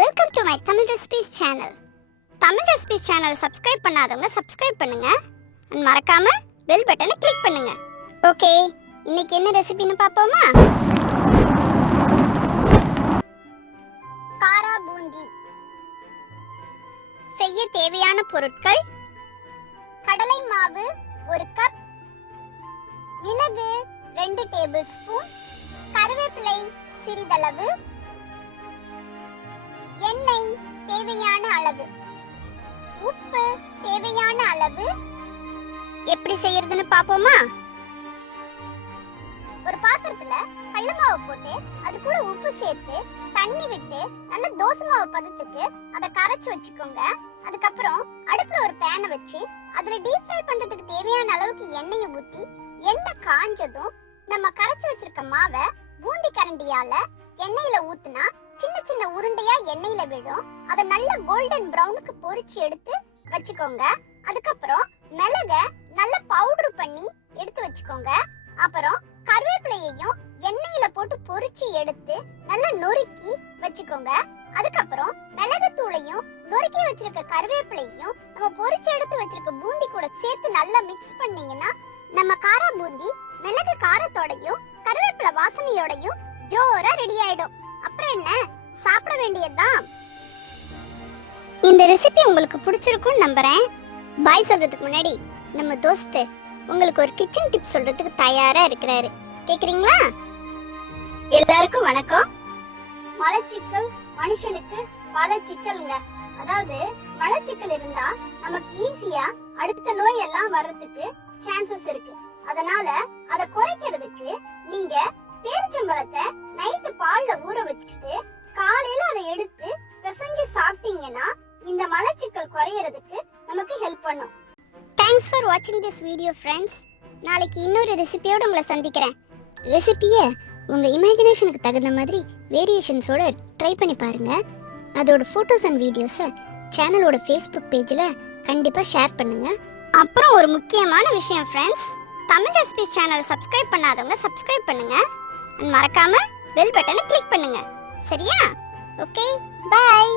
Welcome to my Tamil recipes channel. Tamil recipes சேனலை subscribe பண்ணாதவங்க subscribe பண்ணுங்க and மறக்காம பெல் பட்டனை கிளிக் பண்ணுங்க. ஓகே, இன்னைக்கு என்ன ரெசிபின்னு பாப்போமா? காரா பூந்தி. செய்ய தேவையான பொருட்கள்: கடலை மாவு 1 கப், மிளகு 2 டேபிள் ஸ்பூன், கறிவேப்பிலை சிறிதளவு, எண்ணெய் தேவையான அளவு, உப்பு தேவையான அளவு. எப்படி செய்யறதுன்னு பாப்போமா? ஒரு பாத்திரத்துல கடலை மாவு போட்டு அது கூட உப்பு சேர்த்து தண்ணி விட்டு நல்ல தோசை மாவு பதத்துக்கு அதை கரைச்சு வச்சுக்கோங்க. அதுக்கப்புறம் அடுப்புல ஒரு பேனை வச்சு அதுல டீப் ஃப்ரை பண்றதுக்கு தேவையான அளவுக்கு எண்ணெயை ஊத்தி எண்ணெய் காஞ்சதும் நம்ம கரைச்சு வச்சிருக்க மாவை பூந்தி கரண்டியால எண்ணெயில ஊத்துனா சின்ன சின்ன உருண்டையா எண்ணெயில விடும். அதை நல்ல கோல்டன் பிரவுனுக்கு பொரிச்சு எடுத்து வச்சுக்கோங்க. அதுக்கப்புறம் மிளகை நல்ல பவுடர் பண்ணி எடுத்து வச்சுக்கோங்க. அப்புறம் கறிவேப்பிலையையும் எண்ணெயில போட்டு பொரிச்சு எடுத்து நல்லா நொறுக்கி வச்சுக்கோங்க. அதுக்கப்புறம் மிளகுத்தூளையும் நொறுக்கி வச்சிருக்க கறிவேப்பிலையும் நம்ம பொரிச்சு எடுத்து வச்சிருக்க பூந்தி கூட சேர்த்து நல்லா மிக்ஸ் பண்ணீங்கன்னா நம்ம காரா பூந்தி மிளகு காரத்தோடையும் கறிவேப்பிலை வாசனையோடையும் ஜோரா ரெடி ஆயிடும். அப்புறம் என்ன, சாப்பிட வேண்டியதுதான். இந்த ரெசிபி உங்களுக்கு பிடிச்சிருக்கும்னு நம்புறேன். பாய் சொல்றதுக்கு முன்னாடி நம்ம தோஸ்து உங்களுக்கு ஒரு கிச்சன் டிப் சொல்றதுக்கு தயாரா இருக்கிறாரு. கேக்குறீங்களா? எல்லாருக்கும் வணக்கம். மலச்சிக்கல் மனுஷனுக்கு பல சிக்கல்ங்க. அதாவது மலச்சிக்கல் இருந்தா நமக்கு ஈஸியா அடுத்த நோய் எல்லாம் வர்றதுக்கு சான்சஸ் இருக்கு. அதனால அதை குறைக்கிறதுக்கு நீங்க பேரிச்சம்பழத்தை நைட்டு பால்ல ஊற வச்சுட்டு காலையில அதை எடுத்து பிசைஞ்சு சாப்பிட்டீங்கன்னா இந்த மலச்சிக்கல் குறையறதுக்கு நமக்கு ஹெல்ப் பண்ணும். தேங்க்ஸ் ஃபார் வாட்சிங் திஸ் வீடியோ ஃப்ரெண்ட்ஸ். நாளைக்கு இன்னொரு ரெசிபியோட உங்களை சந்திக்கிறேன். ரெசிபியை உங்க இமேஜினேஷனுக்கு தகுந்த மாதிரி வேரியேஷன்ஸோட ட்ரை பண்ணி பாருங்க. அதோட ஃபோட்டோஸ் அண்ட் வீடியோஸை சேனலோட ஃபேஸ்புக் பேஜில் கண்டிப்பாக ஷேர் பண்ணுங்க. அப்புறம் ஒரு முக்கியமான விஷயம் ஃப்ரெண்ட்ஸ், தமிழ் ரெசிபிஸ் சேனலை சப்ஸ்கிரைப் பண்ணாதவங்க சப்ஸ்கிரைப் பண்ணுங்க. மறக்காம பெல் பட்டனை கிளிக் பண்ணுங்க. சரியா? Okay, by.